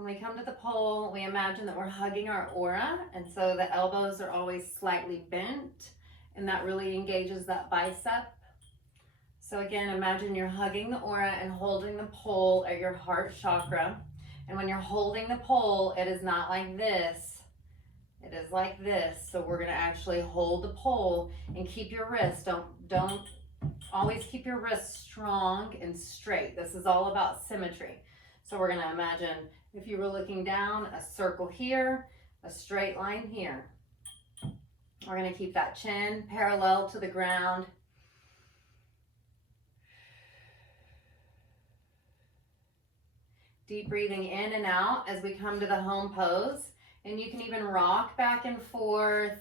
When we come to the pole, we imagine that we're hugging our aura, and so the elbows are always slightly bent, and that really engages that bicep. So again, imagine you're hugging the aura and holding the pole at your heart chakra. And when you're holding the pole, it is not like this. It is like this. So we're going to actually hold the pole and keep your wrist. Don't always keep your wrist strong and straight. This is all about symmetry. So we're going to imagine if you were looking down, a circle here, a straight line here. We're going to keep that chin parallel to the ground. Deep breathing in and out as we come to the home pose. And you can even rock back and forth,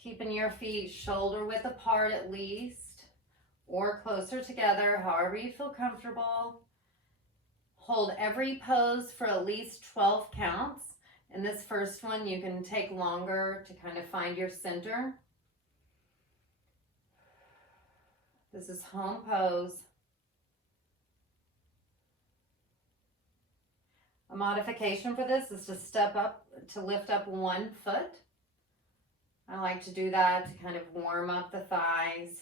keeping your feet shoulder width apart at least, or closer together, however you feel comfortable. Hold every pose for at least 12 counts. In this first one, you can take longer to kind of find your center. This is home pose. A modification for this is to step up, to lift up one foot. I like to do that to kind of warm up the thighs.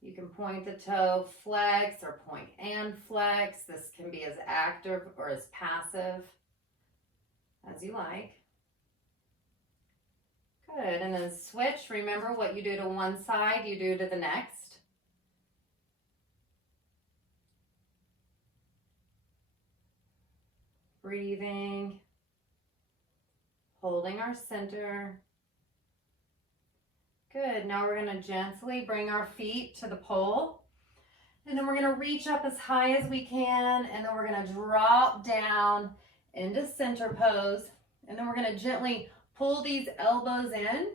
You can point the toe, flex, or point and flex. This can be as active or as passive as you like. Good, and then switch. Remember, what you do to one side, you do to the next. Breathing, holding our center. Good, now we're going to gently bring our feet to the pole. And then we're going to reach up as high as we can, and then we're going to drop down into center pose. And then we're going to gently pull these elbows in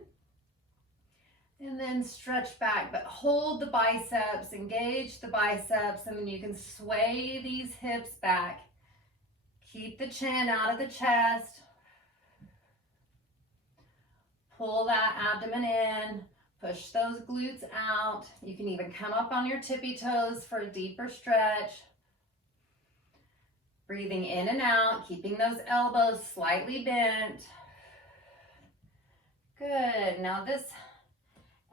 and then stretch back, but hold the biceps, engage the biceps, and then you can sway these hips back. Keep the chin out of the chest. Pull that abdomen in. Push those glutes out. You can even come up on your tippy toes for a deeper stretch. Breathing in and out, keeping those elbows slightly bent. Good. Now this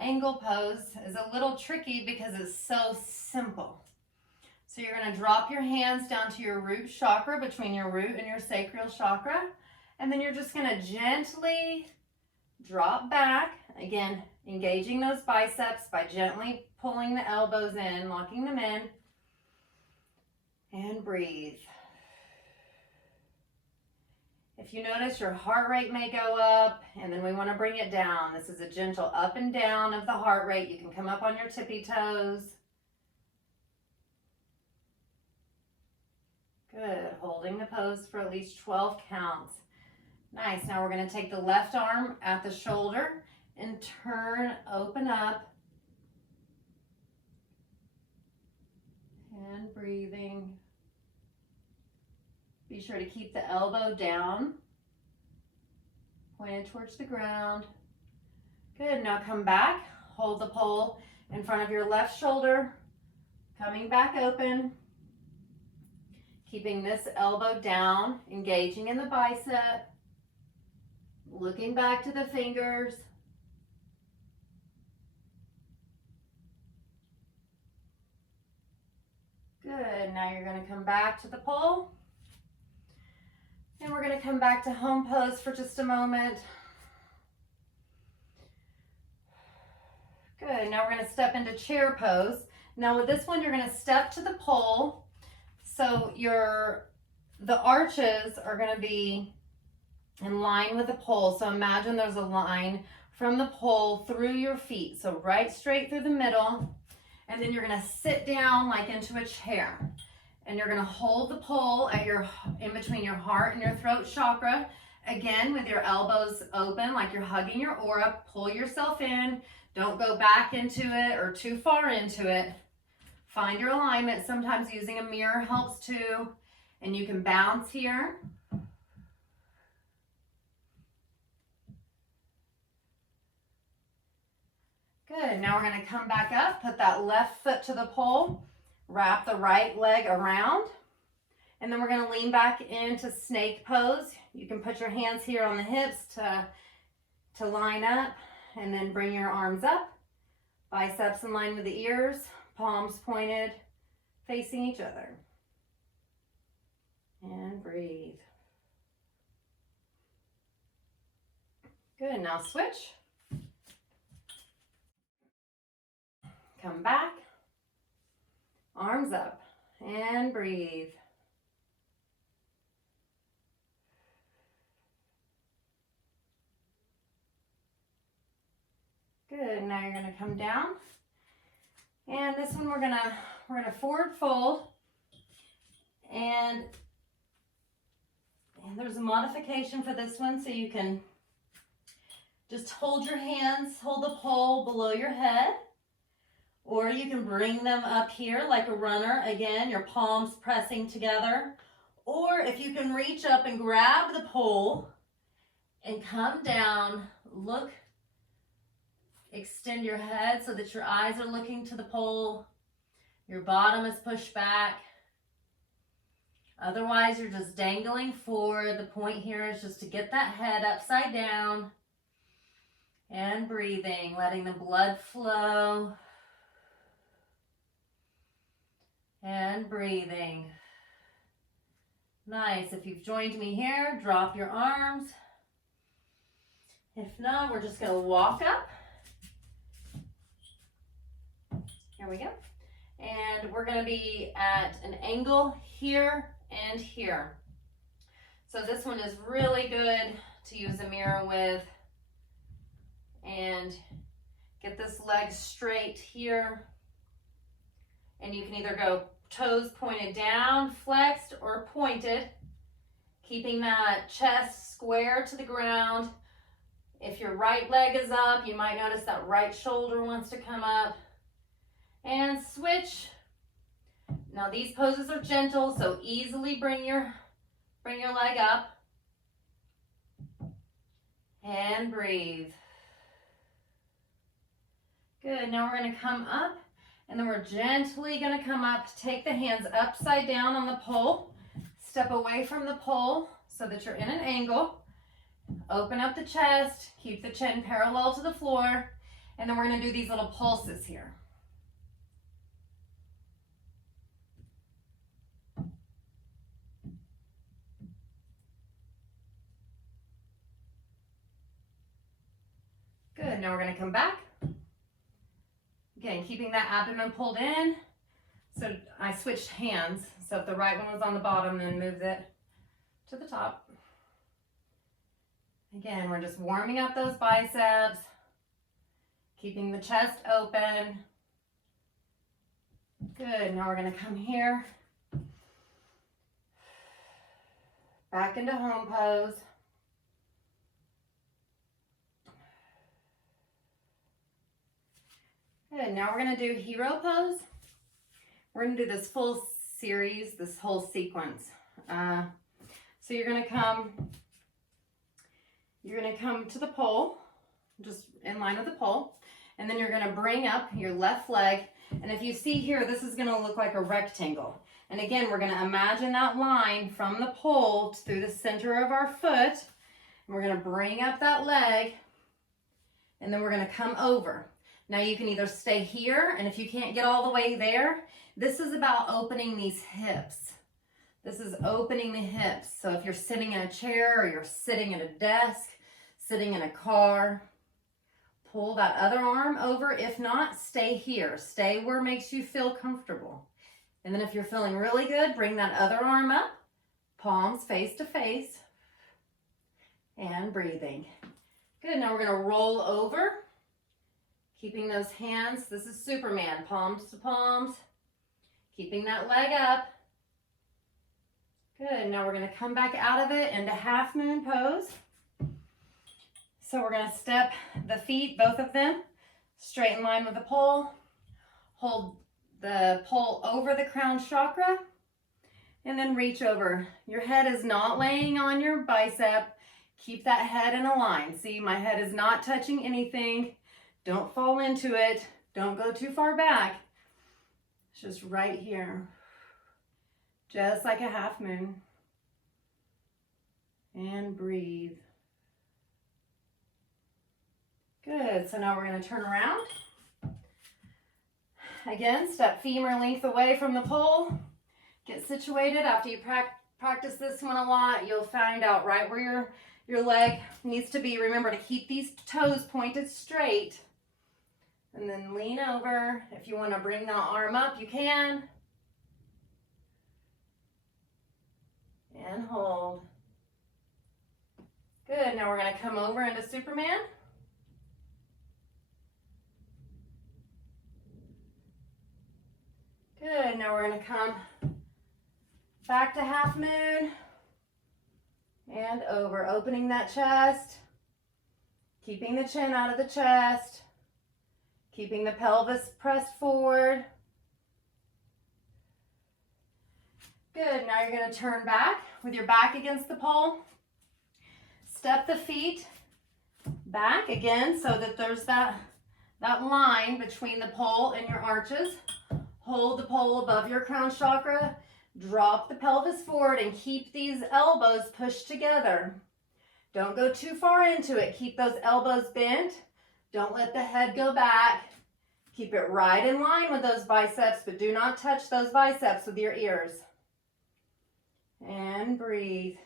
angle pose is a little tricky because it's so simple. So you're going to drop your hands down to your root chakra, between your root and your sacral chakra. And then you're just going to gently drop back. Again, engaging those biceps by gently pulling the elbows in, locking them in. And breathe. If you notice, your heart rate may go up, and then we want to bring it down. This is a gentle up and down of the heart rate. You can come up on your tippy toes. Good, holding the pose for at least 12 counts. Nice, now we're going to take the left arm at the shoulder and turn, open up. And breathing. Be sure to keep the elbow down, pointed towards the ground. Good, now come back, hold the pole in front of your left shoulder, coming back open. Keeping this elbow down, engaging in the bicep, looking back to the fingers. Good, now you're going to come back to the pole. And we're going to come back to home pose for just a moment. Good, now we're going to step into chair pose. Now with this one, you're going to step to the pole. So the arches are going to be in line with the pole. So imagine there's a line from the pole through your feet. So right straight through the middle. And then you're going to sit down like into a chair. And you're going to hold the pole at in between your heart and your throat chakra. Again, with your elbows open, like you're hugging your aura. Pull yourself in. Don't go back into it or too far into it. Find your alignment. Sometimes using a mirror helps too. And you can bounce here. Good. Now we're going to come back up. Put that left foot to the pole. Wrap the right leg around. And then we're going to lean back into snake pose. You can put your hands here on the hips to line up, and then bring your arms up. Biceps in line with the ears, palms pointed, facing each other. And breathe. Good, now switch. Come back. Arms up and breathe. Good, now you're gonna come down. And this one we're gonna forward fold. And there's a modification for this one, so you can just hold your hands, hold the pole below your head, or you can bring them up here like a runner. Again, your palms pressing together. Or if you can reach up and grab the pole and come down, look, extend your head so that your eyes are looking to the pole. Your bottom is pushed back. Otherwise, you're just dangling forward. The point here is just to get that head upside down and breathing, letting the blood flow and breathing. Nice. If you've joined me here, drop your arms. If not, we're just going to walk up. Here we go. And we're going to be at an angle here and here. So this one is really good to use a mirror with. And get this leg straight here. And you can either go toes pointed down, flexed, or pointed, keeping that chest square to the ground. If your right leg is up, you might notice that right shoulder wants to come up. And switch. Now these poses are gentle, so easily bring your leg up. And breathe. Good, now we're gonna come up, and then we're gently gonna come up, take the hands upside down on the pole, step away from the pole so that you're in an angle, open up the chest, keep the chin parallel to the floor, and then we're gonna do these little pulses here. Good, now we're gonna come back. Again, keeping that abdomen pulled in. So I switched hands. So if the right one was on the bottom, then moved it to the top. Again, we're just warming up those biceps, keeping the chest open. Good, now we're gonna come here. Back into home pose. Good, now we're gonna do hero pose. We're gonna do this full series, this whole sequence. So you're gonna come to the pole, just in line with the pole, and then you're gonna bring up your left leg. And if you see here, this is gonna look like a rectangle. And again, we're gonna imagine that line from the pole through the center of our foot. And we're gonna bring up that leg, and then we're gonna come over. Now you can either stay here, and if you can't get all the way there, this is about opening these hips. This is opening the hips. So if you're sitting in a chair, or you're sitting at a desk, sitting in a car, pull that other arm over. If not, stay here. Stay where it makes you feel comfortable. And then if you're feeling really good, bring that other arm up, palms face to face, and breathing. Good, now we're gonna roll over. Keeping those hands, this is Superman, palms to palms. Keeping that leg up. Good, now we're gonna come back out of it into half moon pose. So we're gonna step the feet, both of them, straight in line with the pole. Hold the pole over the crown chakra, and then reach over. Your head is not laying on your bicep. Keep that head in a line. See, my head is not touching anything. Don't fall into it. Don't go too far back. It's just right here. just like a half moon. And breathe. Good, so now we're gonna turn around. Again, step femur length away from the pole. Get situated. After you practice this one a lot, you'll find out right where your leg needs to be. Remember to keep these toes pointed straight. And then lean over. If you want to bring that arm up, you can. And hold. Good, now we're going to come over into Superman. Good, now we're going to come back to half moon. And over, opening that chest. Keeping the chin out of the chest. Keeping the pelvis pressed forward. Good, now you're going to turn back with your back against the pole. Step the feet back again so that there's that line between the pole and your arches. Hold the pole above your crown chakra. Drop the pelvis forward and keep these elbows pushed together. Don't go too far into it. Keep those elbows bent. Don't let the head go back. Keep it right in line with those biceps, but do not touch those biceps with your ears. And breathe.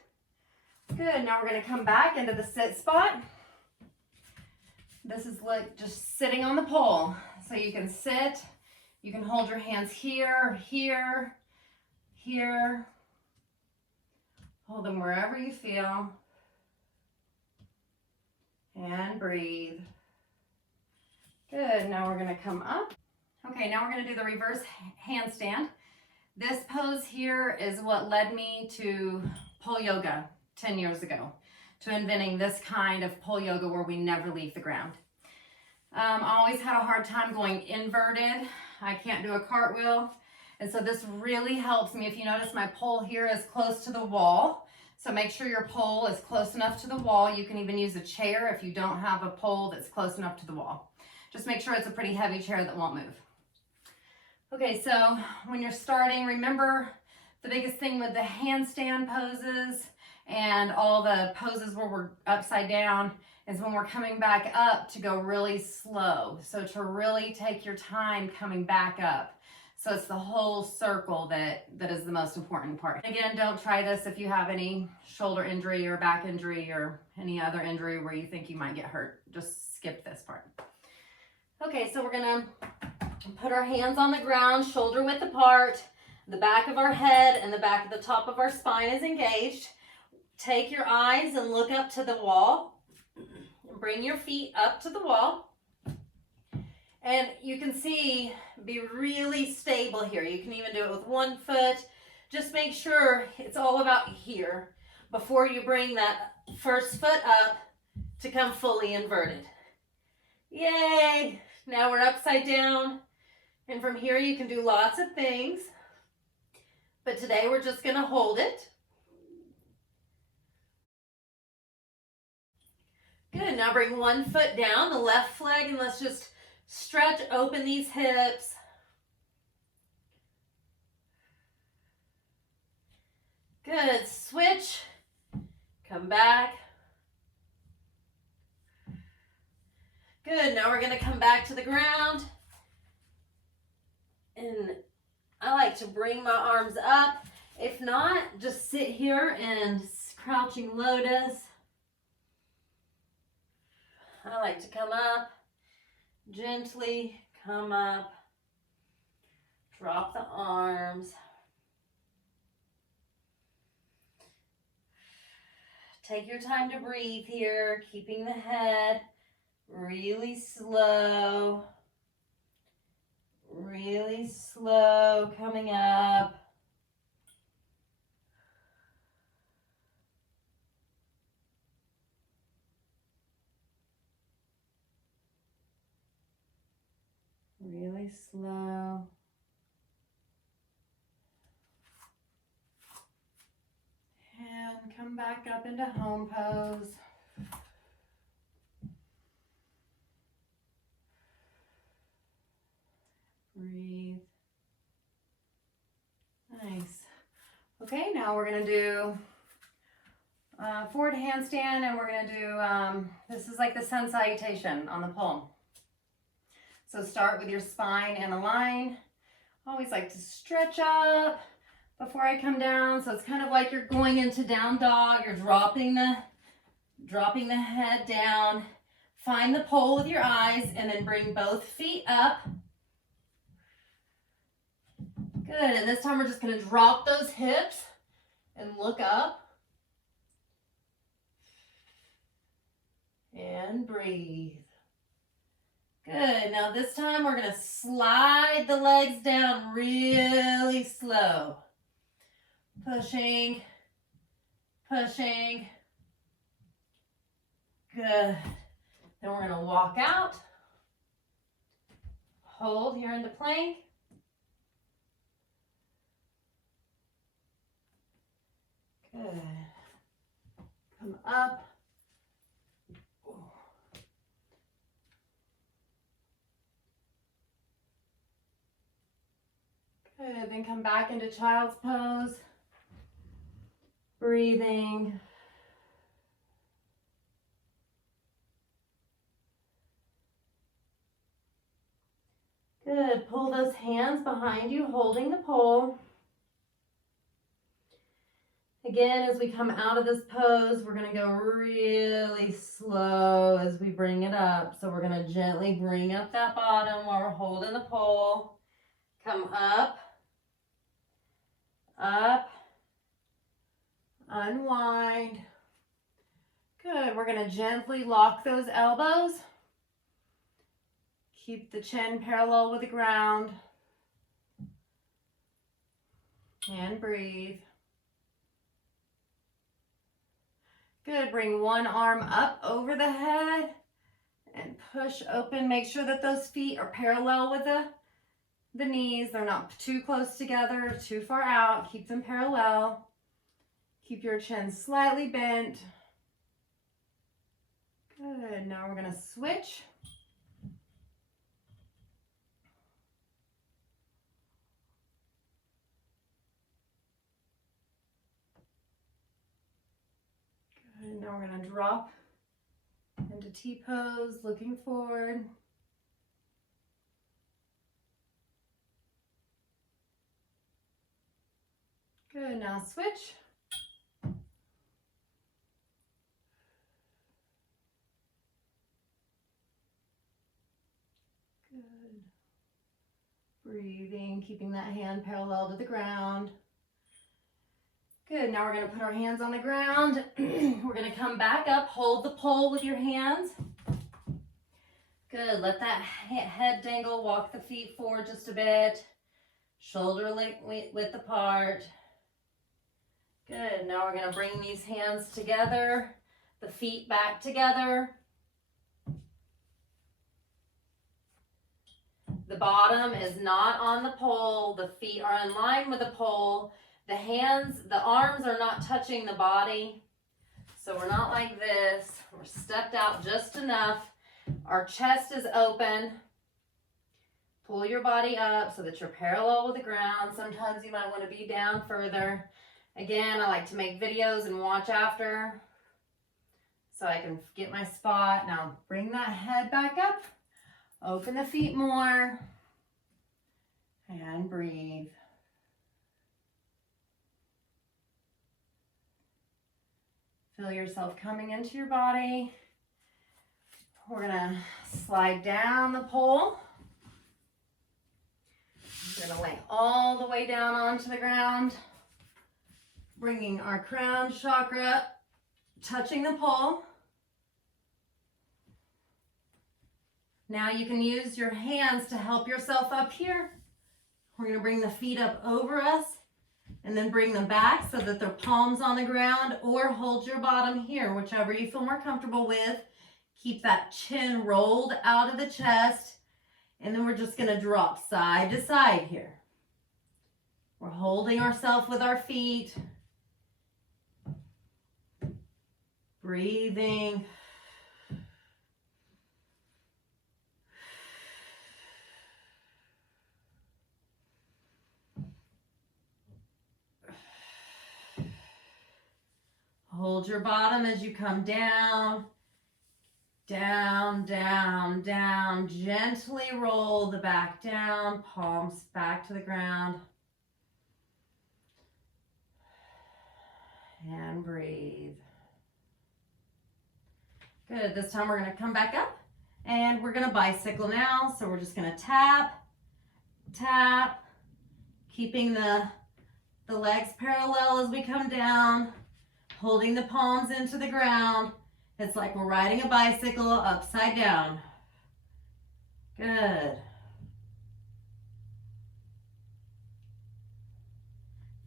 Good, now we're going to come back into the sit spot. This is like just sitting on the pole. So you can sit, you can hold your hands here, here, here. Hold them wherever you feel. And breathe. Good, now we're going to come up. Okay, now we're going to do the reverse handstand. This pose here is what led me to pole yoga 10 years ago, to inventing this kind of pole yoga where we never leave the ground. I always had a hard time going inverted. I can't do a cartwheel. And so this really helps me. If you notice, my pole here is close to the wall. So make sure your pole is close enough to the wall. You can even use a chair if you don't have a pole that's close enough to the wall. Just make sure it's a pretty heavy chair that won't move. Okay, so when you're starting, remember the biggest thing with the handstand poses and all the poses where we're upside down is when we're coming back up to go really slow. So to really take your time coming back up. So it's the whole circle that is the most important part. Again, don't try this if you have any shoulder injury or back injury or any other injury where you think you might get hurt. Just skip this part. Okay, so we're gonna put our hands on the ground, shoulder width apart. The back of our head and the back of the top of our spine is engaged. Take your eyes and look up to the wall. Bring your feet up to the wall. And you can see, be really stable here. You can even do it with one foot. Just make sure it's all about here before you bring that first foot up to come fully inverted. Yay! Now we're upside down. And from here you can do lots of things. But today we're just going to hold it. Good, now bring one foot down, the left leg, and let's just stretch open these hips. Good, switch, come back. Good, now we're going to come back to the ground. And I like to bring my arms up. If not, just sit here and crouching lotus. I like to come up, gently come up, drop the arms. Take your time to breathe here, keeping the head really slow coming up. Really slow. And come back up into home pose. Breathe. Nice. Okay, now we're gonna do forward handstand, and we're gonna do, this is like the sun salutation on the pole. So start with your spine and align. Always like to stretch up before I come down. So it's kind of like you're going into down dog. You're dropping the head down. Find the pole with your eyes and then bring both feet up. Good, and this time we're just gonna drop those hips and look up. And breathe. Good, now this time we're gonna slide the legs down really slow. Pushing, pushing. Good. Then we're gonna walk out. Hold here into plank. Good. Come up. Good, then come back into child's pose. Breathing. Good, pull those hands behind you, holding the pole. Again, as we come out of this pose, we're gonna go really slow as we bring it up. So we're gonna gently bring up that bottom while we're holding the pole. Come up, up, unwind. Good, we're gonna gently lock those elbows. Keep the chin parallel with the ground. And breathe. Good, bring one arm up over the head and push open. Make sure that those feet are parallel with the knees. They're not too close together, too far out. Keep them parallel. Keep your chin slightly bent. Good, now we're gonna switch. Good, now we're gonna drop into T-pose, looking forward. Good, now switch. Good. Breathing, keeping that hand parallel to the ground. Good, now we're gonna put our hands on the ground. We're gonna come back up, hold the pole with your hands. Good, let that head dangle, walk the feet forward just a bit. Shoulder width apart. Good, now we're gonna bring these hands together, the feet back together. The bottom is not on the pole, the feet are in line with the pole. The hands, the arms are not touching the body. So we're not like this, we're stepped out just enough. Our chest is open. Pull your body up so that you're parallel with the ground. Sometimes you might want to be down further. Again, I like to make videos and watch after so I can get my spot. Now bring that head back up. Open the feet more. And breathe. Feel yourself coming into your body. We're gonna slide down the pole. We're gonna lay all the way down onto the ground, bringing our crown chakra, touching the pole. Now you can use your hands to help yourself up here. We're gonna bring the feet up over us and then bring them back so that they're palms on the ground, or hold your bottom here, whichever you feel more comfortable with. Keep that chin rolled out of the chest, and then we're just gonna drop side to side here. We're holding ourselves with our feet. Breathing. Hold your bottom as you come down. Down, down, down. Gently roll the back down. Palms back to the ground. And breathe. Good. This time we're going to come back up and we're going to bicycle now. So we're just going to tap, tap, keeping the legs parallel as we come down, holding the palms into the ground. It's like we're riding a bicycle upside down. Good.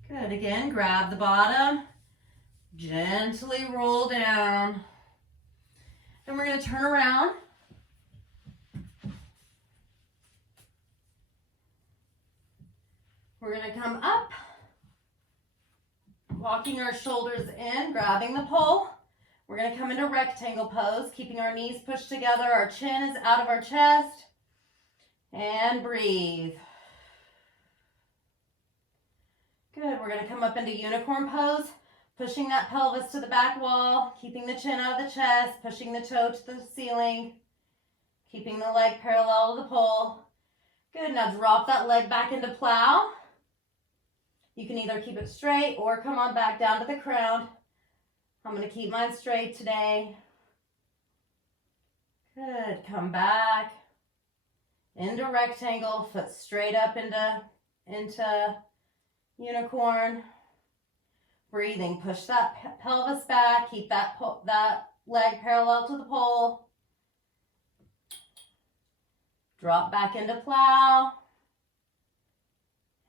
Good. Again, grab the bottom, gently roll down. Then we're going to turn around. We're going to come up, walking our shoulders in, grabbing the pole. We're going to come into rectangle pose, keeping our knees pushed together. Our chin is out of our chest. And breathe. Good. We're going to come up into unicorn pose, pushing that pelvis to the back wall, keeping the chin out of the chest, pushing the toe to the ceiling, keeping the leg parallel to the pole. Good. Now drop that leg back into plow. You can either keep it straight or come on back down to the ground. I'm going to keep mine straight today. Good. Come back into rectangle, foot straight up into unicorn. Breathing. Push that pelvis back. Keep that leg parallel to the pole. Drop back into plow.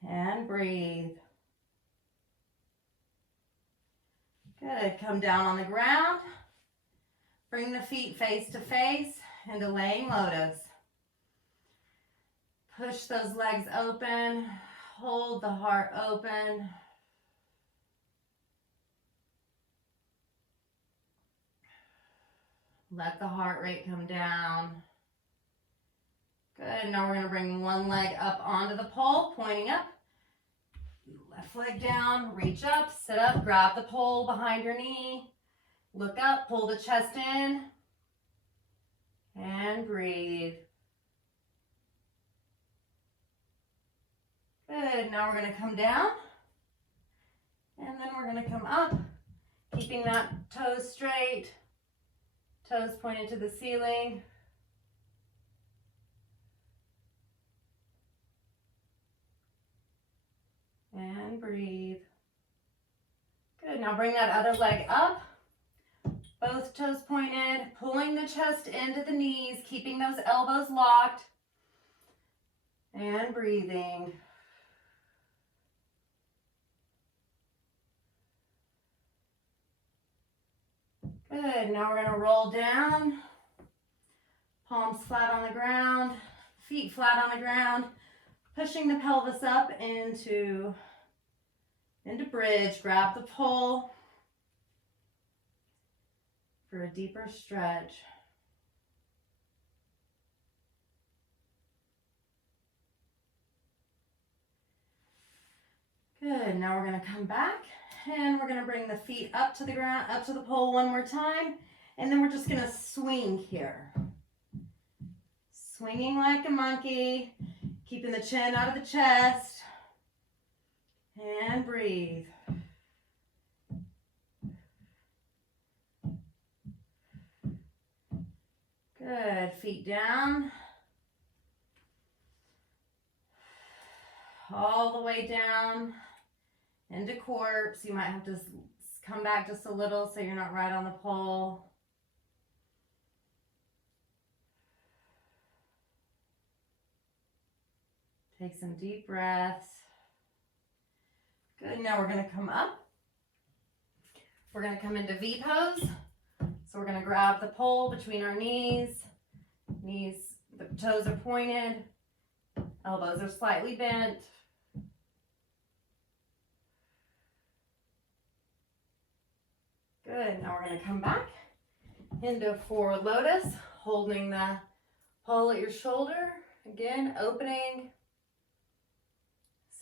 And breathe. Good. Come down on the ground. Bring the feet face to face into laying lotus. Push those legs open. Hold the heart open. Let the heart rate come down. Good. Now we're going to bring one leg up onto the pole, pointing up. Left leg down, reach up, sit up, grab the pole behind your knee. Look up, pull the chest in. And breathe. Good. Now we're going to come down. And then we're going to come up, keeping that toes straight. Toes pointed to the ceiling. And breathe. Good. Now bring that other leg up. Both toes pointed, pulling the chest into the knees, keeping those elbows locked. And breathing. Good. Now we're going to roll down. Palms flat on the ground, feet flat on the ground, pushing the pelvis up into bridge. Grab the pole for a deeper stretch. Good. Now we're going to come back and we're going to bring the feet up to the ground, up to the pole one more time. And then we're just going to swing here. Swinging like a monkey, keeping the chin out of the chest. And breathe. Good. Feet down. All the way down into corpse. You might have to come back just a little so you're not right on the pole. Take some deep breaths. Good. Now we're going to come up. We're going to come into V pose. So we're going to grab the pole between our knees. The toes are pointed. Elbows are slightly bent. Good. Now we're going to come back into forward lotus, holding the pole at your shoulder. Again, opening.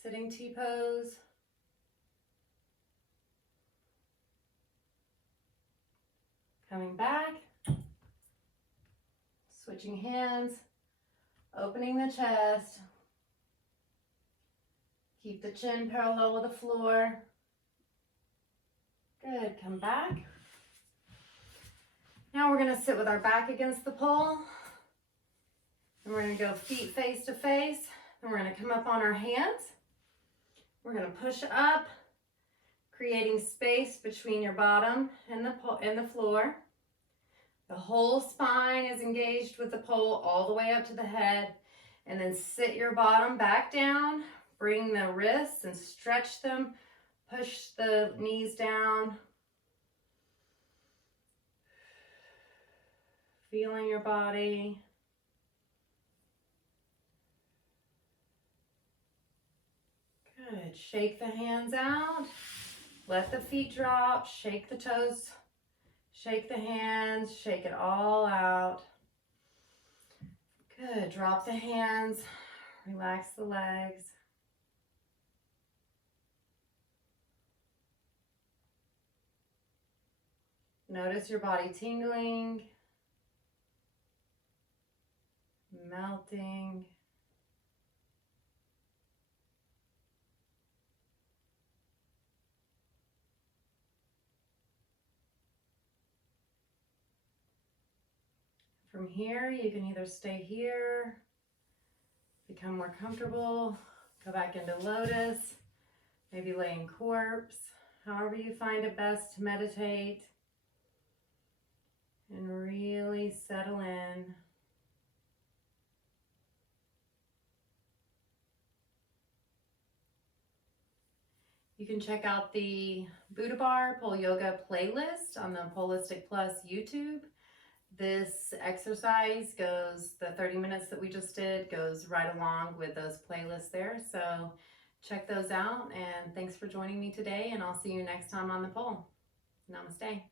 Sitting T-pose. Coming back. Switching hands. Opening the chest. Keep the chin parallel with the floor. Good, come back. Now we're gonna sit with our back against the pole. And we're gonna go feet face to face. And we're gonna come up on our hands. We're gonna push up, creating space between your bottom and the floor. The whole spine is engaged with the pole all the way up to the head. And then sit your bottom back down. Bring the wrists and stretch them. Push the knees down. Feeling your body. Good. Shake the hands out. Let the feet drop. Shake the toes. Shake the hands. Shake it all out. Good. Drop the hands. Relax the legs. Notice your body tingling, melting. From here, you can either stay here, become more comfortable, go back into lotus, maybe lay in corpse, however you find it best to meditate and really settle in. You can check out the Buddha Bar Pole Yoga playlist on the Holistic Plus YouTube. This exercise goes, the 30 minutes that we just did goes right along with those playlists there. So check those out, and thanks for joining me today, and I'll see you next time on the pole. Namaste.